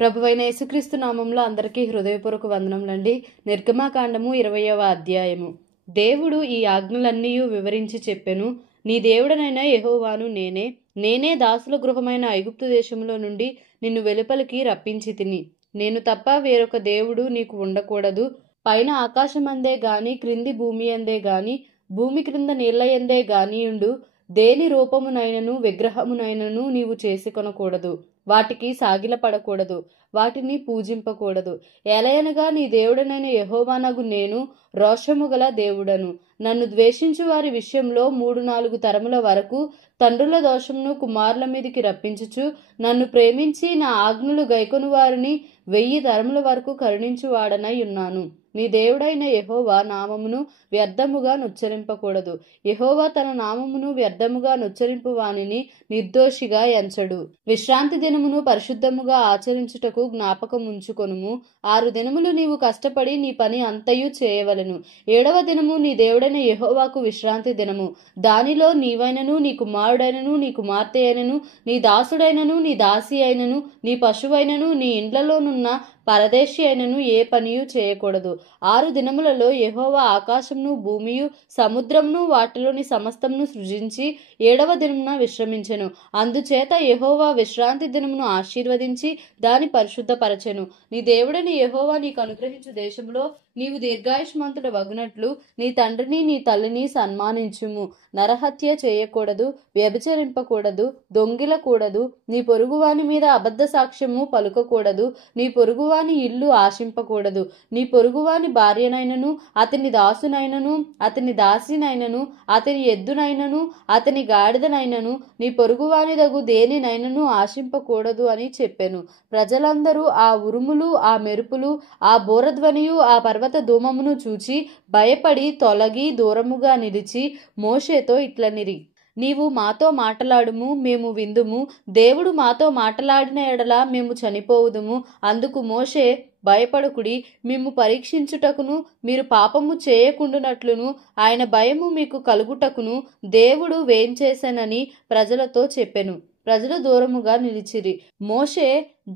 ప్రభువైన యేసుక్రీస్తు నామంలో అందరికీ హృదయపూర్వక వందనములండి. నిర్గమాకాండము 20వ అధ్యాయము. దేవుడు ఈ ఆజ్ఞలన్నీ వివరించి చెప్పెను. నీ దేవుడనైన యెహోవాను నేనే దాసుల గృహమైన ఐగుప్తు దేశంలో నుండి నిన్ను వెలుపలికి రప్పించి తిని. నేను తప్ప వేరొక దేవుడు నీకు ఉండకూడదు. పైన ఆకాశమందే గాని క్రింది భూమి అందే గాని భూమి క్రింద నీళ్లయందే గానియుండు దేని రూపమునైనను విగ్రహమునైనను నీవు చేసుకొనకూడదు. వాటికి సాగిలపడకూడదు, వాటిని పూజింపకూడదు. ఏలయనగా నీ దేవుడనైన యెహోవానగు నేను రోషము గల దేవుడను. నన్ను ద్వేషించు వారి విషయంలో 3-4 తరముల వరకు తండ్రుల దోషమును కుమారుల మీదికి రప్పించుచు, నన్ను ప్రేమించి నా ఆజ్ఞలు గైకొను వారిని 1000 తరముల వరకు కరుణించువాడనై ఉన్నాను. నీ దేవుడైన యెహోవా నామమును వ్యర్థముగా నుచ్చరింపకూడదు. యెహోవా తన నామమును వ్యర్థముగా నుచ్చరింపు వానిని నిర్దోషిగా ఎంచడు. విశ్రాంతి దినమును పరిశుద్ధముగా ఆచరించుటకు జ్ఞాపకం ఉంచుకొనుము. 6 దినములు నీవు కష్టపడి నీ పని అంతయు చేయవలెను. 7వ దినము నీ దేవుడైన యెహోవాకు విశ్రాంతి దినము. దానిలో నీవైనను నీ కుమారుడైనను నీ కుమార్తె అయినను నీ దాసుడైనను నీ దాసి అయినను నీ పశువైనను నీ ఇండ్లలోనున్న పరదేశి అయినను ఏ పనియు చేయకూడదు. 6 దినములలో యెహోవా ఆకాశమును భూమియు సముద్రమును వాటిలోని సమస్తమును సృజించి 7వ దినమున విశ్రమించెను. అందుచేత యెహోవా విశ్రాంతి దినమును ఆశీర్వదించి దాని పరిశుద్ధపరచెను. నీ దేవుడని యెహోవా నీకు అనుగ్రహించు దేశంలో నీవు దీర్ఘాయుష్మంతుడు వగునట్లు నీ తండ్రిని నీ తల్లిని సన్మానించుము. నరహత్య చేయకూడదు, వ్యభిచరింపకూడదు, దొంగిలకూడదు, నీ పొరుగువాని మీద అబద్ధ సాక్ష్యము పలుకకూడదు, నీ పొరుగువాని ఇల్లు ఆశింపకూడదు, నీ పొరుగువాని భార్యనైనను అతని దాసునైనను అతని దాసినైనను అతని ఎద్దునైనను అతని గాడిదనైనను నీ పొరుగువానిదగు దేనినైనను ఆశింపకూడదు అని చెప్పెను. ప్రజలందరూ ఆ ఉరుములు, ఆ మెరుపులు, ఆ బోరధ్వనియు, ఆ పర్వత ధూమమును చూచి భయపడి తొలగి దూరముగా నిలిచి మోషేతో ఇట్లనిరి: నీవు మాతో మాటలాడుము, మేము విందుము. దేవుడు మాతో మాటలాడిన ఎడల మేము చనిపోవుదుము. అందుకు మోషే, భయపడకుడి, మేము పరీక్షించుటకును మీరు పాపము చేయకుండునట్లును ఆయన భయము మీకు కలుగుటకును దేవుడు వేంచేసెనని ప్రజలతో చెప్పెను. ప్రజలు దూరముగా నిలిచిరి. మోషే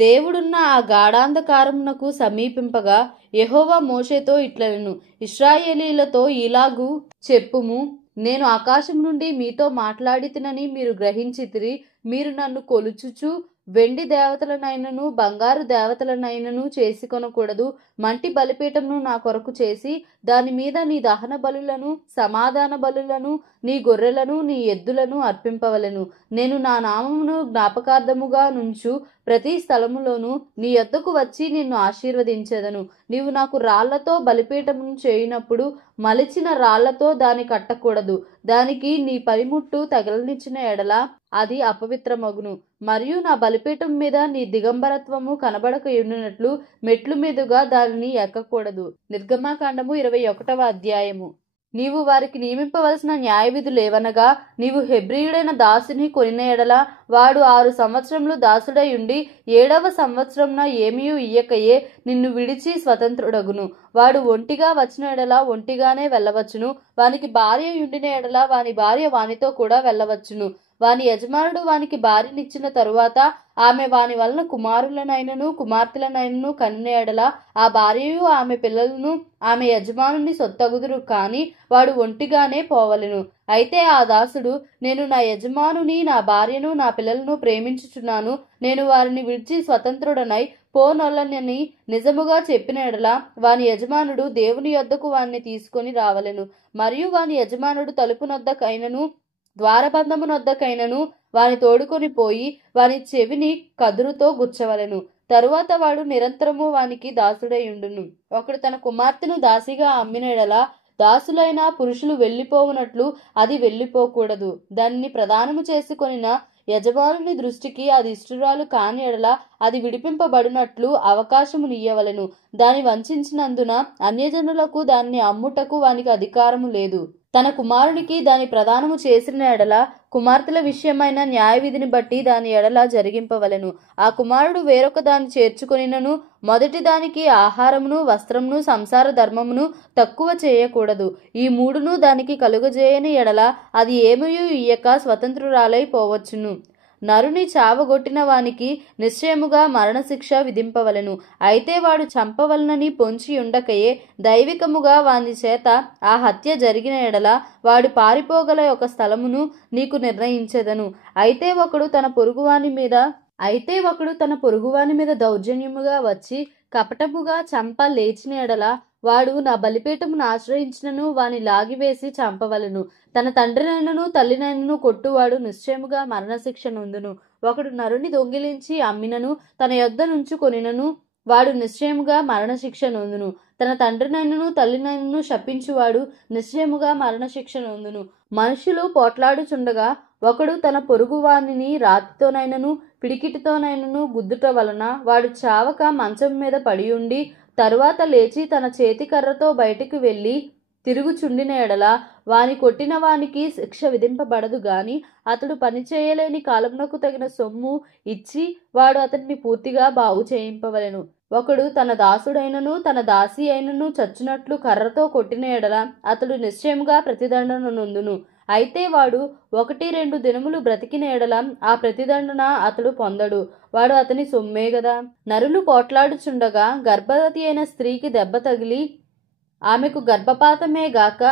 దేవుడున్న ఆ గాఢాంధకారమునకు సమీపింపగా యెహోవా మోషేతో ఇట్లనెను: ఇశ్రాయేలీలతో ఇలాగు చెప్పుము, నేను ఆకాశం నుండి మీతో మాట్లాడితినని మీరు గ్రహించితిరి. మీరు నన్ను కొలుచుచు వెండి దేవతలనైనను బంగారు దేవతలనైనను చేసుకొనకూడదు. మంటి బలిపీఠమును నా కొరకు చేసి దాని మీద నీ దహన బలులను సమాధాన బలులను నీ గొర్రెలను నీ ఎద్దులను అర్పింపవలెను. నేను నా నామమును జ్ఞాపకార్థముగా నుంచు ప్రతి స్థలములోనూ నీ యొద్దకు వచ్చి నిన్ను ఆశీర్వదించెదను. నీవు నాకు రాళ్లతో బలిపీఠమును చేయునప్పుడు మలిచిన రాళ్లతో దాని కట్టకూడదు. దానికి నీ పనిముట్టు తగలనిచ్చిన ఎడల అది అపవిత్రమగును. మరియు నా బలిపీఠం మీద నీ దిగంబరత్వము కనబడక ఉండునట్లు మెట్లు మీదుగా దానిని ఎక్కకూడదు. నిర్గమాకాండము 21వ అధ్యాయము. నీవు వారికి నియమింపవలసిన న్యాయవిధులేవనగా, నీవు హెబ్రీయుడైన దాసుని కొనిన ఎడల వాడు 6 సంవత్సరములు దాసుడై ఉండి 7వ సంవత్సరమున ఏమీయూ ఇయ్యకయే నిన్ను విడిచి స్వతంత్రుడగును. వాడు ఒంటిగా వచ్చిన ఎడల ఒంటిగానే వెళ్ళవచ్చును. వానికి భార్య ఉండిన ఎడల వాని భార్య వానితో కూడా వెళ్ళవచ్చును. వాని యజమానుడు వానికి భార్యనిచ్చిన తరువాత ఆమె వాని వలన కుమారులనైనను కుమార్తెలనైనను కనిన ఎడల ఆ భార్యయు ఆమె పిల్లలను ఆమె యజమానుని సొత్తగుదురు. కాని వాడు ఒంటిగానే పోవలెను. అయితే ఆ దాసుడు, నేను నా యజమానుని నా భార్యను నా పిల్లలను ప్రేమించుచున్నాను, నేను వారిని విడిచి స్వతంత్రుడనై పోనొల్లనని నిజముగా చెప్పిన ఎడల వాని యజమానుడు దేవుని యొద్దకు వారిని తీసుకొని రావలెను. మరియు వాని యజమానుడు తలుపునొద్దకైనను ద్వారబంధమునొద్దకైనను వాని తోడుకొని పోయి వాని చెవిని కదురుతో గుచ్చవలెను. తరువాత వాడు నిరంతరము వానికి దాసుడై ఉండును. ఒకడు తన కుమార్తెను దాసిగా అమ్మిన ఎడల దాసులైన పురుషులు వెళ్ళిపోవునట్లు అది వెళ్ళిపోకూడదు. దానిని ప్రదానము చేసుకొనిన యజమానుని దృష్టికి అది ఇష్టురాలు కాని ఎడల అది విడిపింపబడినట్లు అవకాశమునియ్యవలెను. దాని వంచినందున అన్యజనులకు దానిని అమ్ముటకు వానికి అధికారము లేదు. తన కుమారునికి దాని ప్రదానము చేసిన ఎడల కుమార్తెల విషయమైన న్యాయవిధిని బట్టి దాని ఎడల జరిగింపవలెను. ఆ కుమారుడు వేరొక దాన్ని చేర్చుకొనినను మొదటి దానికి ఆహారమును వస్త్రమును సంసార ధర్మమును తక్కువ చేయకూడదు. ఈ 3ను దానికి కలుగజేయని ఎడల అది ఏమయూ ఇయ్యక స్వతంత్రురాలై పోవచ్చును. నరుని చావగొట్టిన వానికి నిశ్చయముగా మరణశిక్ష విధింపవలెను. అయితే వాడు చంపవలనని పొంచి ఉండకయే దైవికముగా వాని చేత ఆ హత్య జరిగిన ఎడల వాడు పారిపోగల ఒక స్థలమును నీకు నిర్ణయించెదను. అయితే ఒకడు తన పొరుగువాని మీద దౌర్జన్యముగా వచ్చి కపటముగా చంప లేచిన ఎడల వాడు నా బలిపీఠమును ఆశ్రయించినను వాని లాగివేసి చంపవలను. తన తండ్రినైనను తల్లినైనను కొట్టువాడు నిశ్చయముగా మరణశిక్ష నొందును. ఒకడు నరుని దొంగిలించి అమ్మినను తన యొద్ద నుంచుకొనినను వాడు నిశ్చయముగా మరణశిక్ష నొందును. తన తండ్రినైనను తల్లినైనను శపించువాడు నిశ్చయముగా మరణశిక్ష నొందును. మనుషులు పోట్లాడుచుండగా ఒకడు తన పొరుగువానిని రాతితోనైనను పిడికిటితోనైనను గుద్దుట వలన వాడు చావక మంచం మీద పడియుండి తరువాత లేచి తన చేతికర్రతో బయటికి వెళ్ళి తిరుగుచుండిన ఎడల వాని కొట్టిన వానికి శిక్ష విధింపబడదు గాని అతడు పనిచేయలేని కాలమునకు తగిన సొమ్ము ఇచ్చి వాడు అతన్ని పూర్తిగా బాగు చేయింపవలెను. ఒకడు తన దాసుడైనను తన దాసి అయినను చచ్చునట్లు కర్రతో కొట్టిన ఎడల అతడు నిశ్చయముగా ప్రతిదండన నొందును. అయితే వాడు 1-2 దినములు బ్రతికిన ఎడల ఆ ప్రతిదండన అతడు పొందడు. వాడు అతని సొమ్మే గదా. నరులు పోట్లాడుచుండగా గర్భవతి అయిన స్త్రీకి దెబ్బ తగిలి ఆమెకు గర్భపాతమే గాక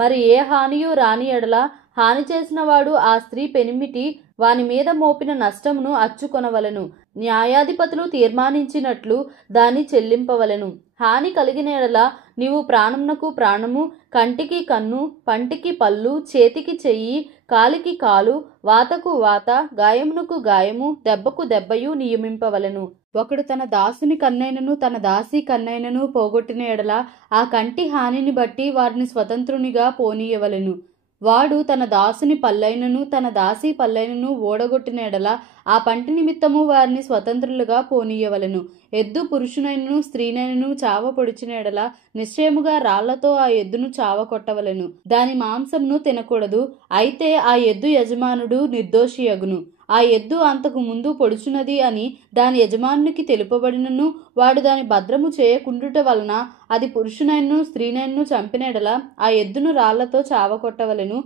మరి ఏ హానియు రాని ఎడల హాని చేసిన వాడు ఆ స్త్రీ పెనిమిటి వాని మీద మోపిన నష్టమును అచ్చుకొనవలెను. న్యాయాధిపతులు తీర్మానించినట్లు దాన్ని చెల్లింపవలెను. హాని కలిగిన ఎడల నీవు ప్రాణమునకు ప్రాణము, కంటికి కన్ను, పంటికి పళ్ళు, చేతికి చెయ్యి, కాలికి కాలు, వాతకు వాత, గాయమునకు గాయము, దెబ్బకు దెబ్బయు నియమింపవలెను. ఒకడు తన దాసుని కన్నైనను తన దాసి కన్నైనను పోగొట్టిన ఎడల ఆ కంటి హానిని బట్టి వారిని స్వతంత్రునిగా పోనీయవలెను. వాడు తన దాసుని పల్లైనను తన దాసి పల్లైనను ఓడగొట్టిన ఎడల ఆ పంటి నిమిత్తము వారిని స్వతంత్రులుగా పోనీయవలెను. ఎద్దు పురుషునైనను స్త్రీనైనను చావ పొడిచిన ఎడల నిశ్చయముగా రాళ్లతో ఆ ఎద్దును చావ కొట్టవలెను. దాని మాంసమును తినకూడదు. అయితే ఆ ఎద్దు యజమానుడు నిర్దోషియగును. ఆ ఎద్దు అంతకు ముందు పొడుచున్నది అని దాని యజమానునికి తెలుపబడినను వాడు దాని భద్రము చేయకుండుట వలన అది పురుషునైనను స్త్రీనైనను చంపిన ఎడల ఆ ఎద్దును రాళ్లతో చావకొట్టవలెను.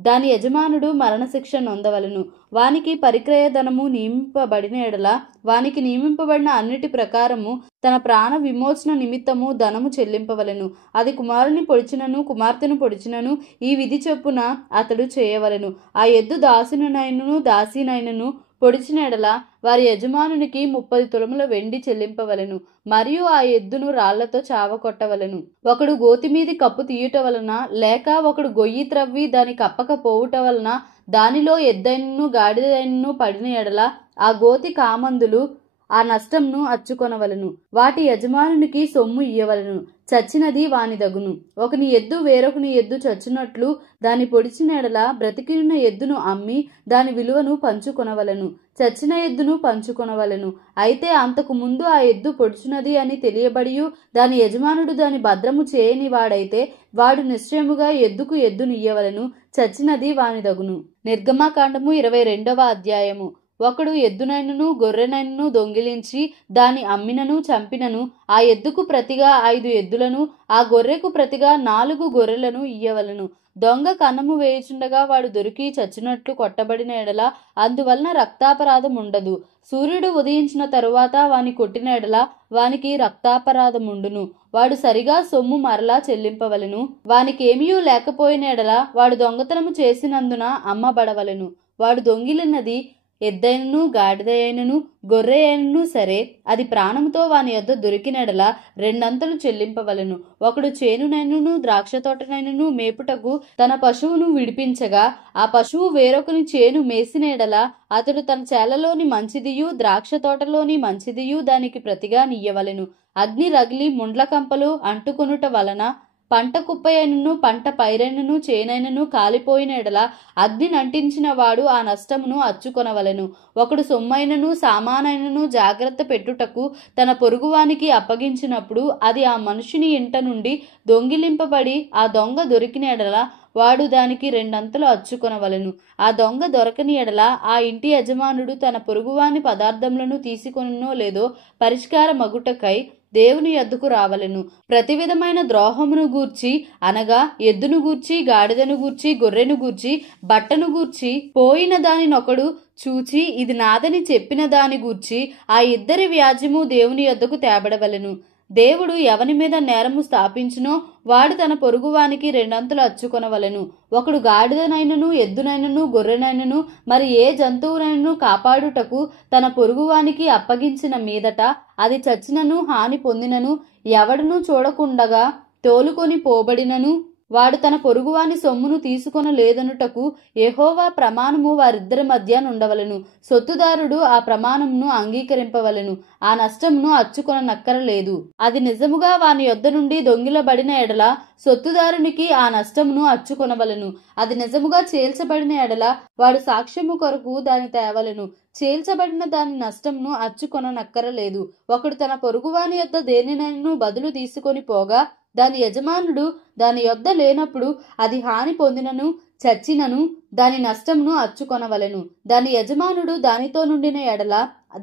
దాని యజమానుడు మరణశిక్ష నొందవలెను. వానికి పరిక్రయ ధనము నియమింపబడిన ఎడల వానికి నియమింపబడిన అన్నిటి ప్రకారము తన ప్రాణ విమోచన నిమిత్తము ధనము చెల్లింపవలెను. అది కుమారుని పొడిచినను కుమార్తెను పొడిచినను ఈ విధి చొప్పున అతడు చేయవలెను. ఆ ఎద్దు దాసునైనను దాసినైనను పొడిచిన ఎడల వారి యజమానునికి 30 తులముల వెండి చెల్లింపవలెను. మరియు ఆ ఎద్దును రాళ్లతో చావకొట్టవలెను. ఒకడు గోతిమీది కప్పు తీయుట వలన లేక ఒకడు గొయ్యి త్రవ్వి దాని కప్పకపోవుట వలన దానిలో ఎద్దైనను గాడిదైనను పడిన ఎడల ఆ గోతి కామందులు ఆ నష్టంను అచ్చుకొనవలెను. వాటి యజమానునికి సొమ్ము ఇయ్యవలెను. చచ్చినది వానిదగును. ఒకని ఎద్దు వేరొకని ఎద్దు చచ్చినట్లు దాని పొడిచిన ఎడల బ్రతికిన ఎద్దును అమ్మి దాని విలువను పంచుకొనవలెను. చచ్చిన ఎద్దును పంచుకొనవలెను. అయితే అంతకు ముందు ఆ ఎద్దు పొడిచినది అని తెలియబడియు దాని యజమానుడు దాని భద్రము చేయని వాడైతే వాడు నిశ్చయముగా ఎద్దుకు ఎద్దునియ్యవలెను. చచ్చినది వానిదగును. నిర్గమాకాండము 22వ అధ్యాయము. ఒకడు ఎద్దునైనను గొర్రెనైనను దొంగిలించి దాని అమ్మినను చంపినను ఆ ఎద్దుకు ప్రతిగా 5 ఎద్దులను ఆ గొర్రెకు ప్రతిగా 4 గొర్రెలను ఇయ్యవలెను. దొంగ కన్నము వేయుచుండగా వాడు దొరికి చచ్చినట్లు కొట్టబడిన ఎడల అందువలన రక్తాపరాధం ఉండదు. సూర్యుడు ఉదయించిన తరువాత వాని కొట్టిన ఎడల వానికి రక్తాపరాధముండును. వాడు సరిగా సొమ్ము మరలా చెల్లింపవలెను. వానికేమీ లేకపోయిన ఎడల వాడు దొంగతనము చేసినందున అమ్మబడవలెను. వాడు దొంగిలినది ఎద్దైనను గాడిదైనను గొర్రె అయినను సరే అది ప్రాణముతో వాని యొద్ద దొరికినడల 2 అంతలు చెల్లింపవలెను. ఒకడు చేనునైనను ద్రాక్ష తోటనైనను మేపుటకు తన పశువును విడిపించగా ఆ పశువు వేరొకని చేను మేసిన ఎడల అతడు తన చేలలోని మంచిదియు ద్రాక్ష తోటలోని మంచిదియు దానికి ప్రతిగా నియ్యవలెను. అగ్ని రగిలి ముండ్ల కంపలు అంటుకొనుట వలన పంట కుప్పయైనను పంట పైరైనను చేనైనను కాలిపోయిన ఎడల అగ్ని నంటించిన వాడు ఆ నష్టమును అచ్చుకొనవలెను. ఒకడు సొమ్మైనను సామానైనను జాగ్రత్త పెట్టుటకు తన పొరుగువానికి అప్పగించినప్పుడు అది ఆ మనుషుని ఇంట నుండి దొంగిలింపబడి ఆ దొంగ దొరికిన ఎడల వాడు దానికి 2 అంతలు అచ్చుకొనవలెను. ఆ దొంగ దొరకని ఎడల ఆ ఇంటి యజమానుడు తన పొరుగువాని పదార్థములను తీసుకొనో లేదో పరిష్కార మగుటకై దేవుని యొద్దకు రావలెను. ప్రతి విధమైన ద్రోహమును గూర్చి అనగా ఎద్దును గూర్చి, గాడిదను గూర్చి, గొర్రెను గూర్చి, బట్టను గూర్చి పోయిన దానినొకడు చూచి ఇది నాదని చెప్పిన దాని గూర్చి ఆ ఇద్దరి వ్యాజ్యము దేవుని యొద్దకు తేబడవలెను. దేవుడు ఎవని మీద నేరము స్థాపించునో వాడు తన పొరుగువానికి రెండంతలు అచ్చుకొనవలెను. ఒకడు గాడిదనైనను, ఎద్దునైనను, గొర్రెనైనను మరి ఏ జంతువునైనను కాపాడుటకు తన పొరుగువానికి అప్పగించిన మీదట అది చచ్చినను, హాని పొందినను, ఎవడనూ చూడకుండగా తోలుకొని పోబడినను వాడు తన పొరుగువాని సొమ్మును తీసుకొనలేదనుటకు యెహోవా ప్రమాణము వారిద్దరి మధ్య నుండవలెను. సొత్తుదారుడు ఆ ప్రమాణమును అంగీకరింపవలెను. ఆ నష్టమును అచ్చుకొననక్కరలేదు. అది నిజముగా వాని యొద్ద నుండి దొంగిలబడిన ఎడల సొత్తుదారునికి ఆ నష్టమును అచ్చుకొనవలెను. అది నిజముగా చేల్చబడిన ఎడల వాడు సాక్ష్యము కొరకు దాని తేవలెను. చేల్చబడిన దాని నష్టమును అచ్చుకొననక్కరలేదు. ఒకడు తన పొరుగువాని యొద్ద దేనినైనను బదులు తీసుకొని పోగా దాని యజమానుడు దాని యొద్ద లేనప్పుడు అది హాని పొందినను, చచ్చినను దాని నష్టమును అచ్చుకొనవలెను. దాని యజమానుడు దానితో నుండిన ఎడల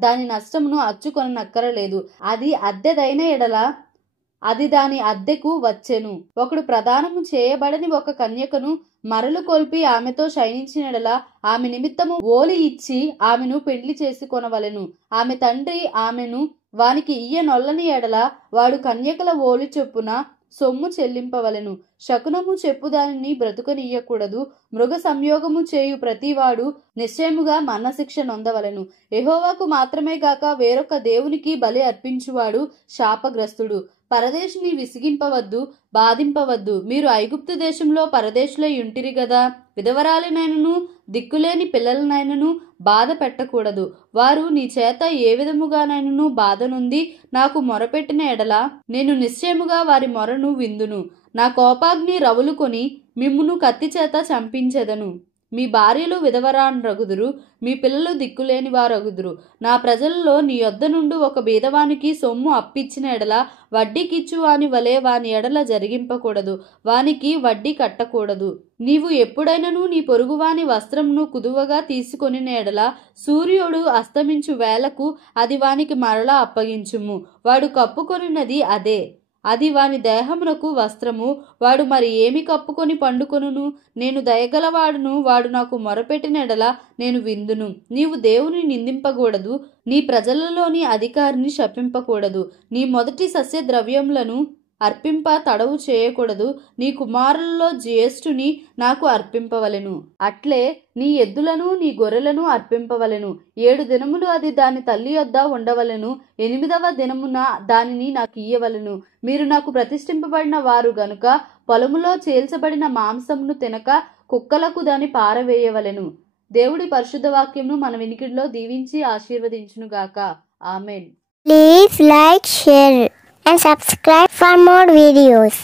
దాని నష్టమును అచ్చుకొననక్కరలేదు. అది అద్దెదైన ఎడల అది దాని అద్దెకు వచ్చెను. ఒకడు ప్రదానము చేయబడని ఒక కన్యకను మరలు కొల్పి ఆమెతో శయనించినడలా ఆమె నిమిత్తము ఓలి ఇచ్చి ఆమెను పెండ్లి చేసుకొనవలెను. ఆమె తండ్రి ఆమెను వానికి ఇయ్యనొల్లని ఎడల వాడు కన్యకల ఓలి చొప్పున సొమ్ము చెల్లింపవలెను. శకునము చెప్పు దానిని బ్రతుకనియ్యకూడదు. మృగ సంయోగము చేయు ప్రతివాడు నిశ్చయముగా మరణశిక్ష నొందవలెను. యెహోవాకు మాత్రమే గాక వేరొక దేవునికి బలి అర్పించువాడు శాపగ్రస్తుడు. పరదేశిని విసిగింపవద్దు, బాధింపవద్దు. మీరు ఐగుప్తు దేశంలో పరదేశులై ఉంటిరి గదా. విధవరాలినైనను దిక్కులేని పిల్లలనైనను బాధ పెట్టకూడదు. వారు నీ చేత ఏ విధముగానైనను బాధ నొంది నాకు మొరపెట్టిన ఎడల నేను నిశ్చయముగా వారి మొరను విందును. నా కోపాగ్ని రవులుకొని మిమ్మును కత్తి చేత చంపించెదను. మీ భార్యలు విధవరాండ్రగుదురు, మీ పిల్లలు దిక్కులేని వారగుదురు. నా ప్రజలలో నీ యొద్ద నుండి ఒక బీదవానికి సొమ్ము అప్పిచ్చిన ఎడల వడ్డీకిచ్చు వాని వలె వాని ఎడల జరిగింపకూడదు, వానికి వడ్డీ కట్టకూడదు. నీవు ఎప్పుడైనను నీ పొరుగువాని వస్త్రమును కుదువగా తీసుకొని ఎడల సూర్యుడు అస్తమించు వేళకు అది వానికి మరలా అప్పగించుము. వాడు కప్పుకొనినది అదే, అది వాని దేహమునకు వస్త్రము. వాడు మరి ఏమి కప్పుకొని పండుకొనును? నేను దయగలవాడును, వాడు నాకు మొరపెట్టినెడల నేను విందును. నీవు దేవుని నిందింపకూడదు, నీ ప్రజలలోని అధికారిని శపింపకూడదు. నీ మొదటి సస్య ద్రవ్యములను అర్పింప తడవు చేయకూడదు. నీ కుమారులలో జ్యేష్ఠుని నాకు అర్పింపవలెను. అట్లే నీ ఎద్దులను నీ గొర్రెలను అర్పింపవలెను. 7 దినములు అది దాని తల్లి యొద్ద ఉండవలెను. 8వ దినమున దానిని నాకు ఇయ్యవలెను. మీరు నాకు ప్రతిష్ఠింపబడిన వారు గనుక పొలములో చేల్చబడిన మాంసమును తినక కుక్కలకు దాన్ని పారవేయవలెను. దేవుడి పరిశుద్ధ వాక్యమును మన వినికిడిలో దీవించి ఆశీర్వదించునుగాక. Amen. Please like, share and subscribe for more videos.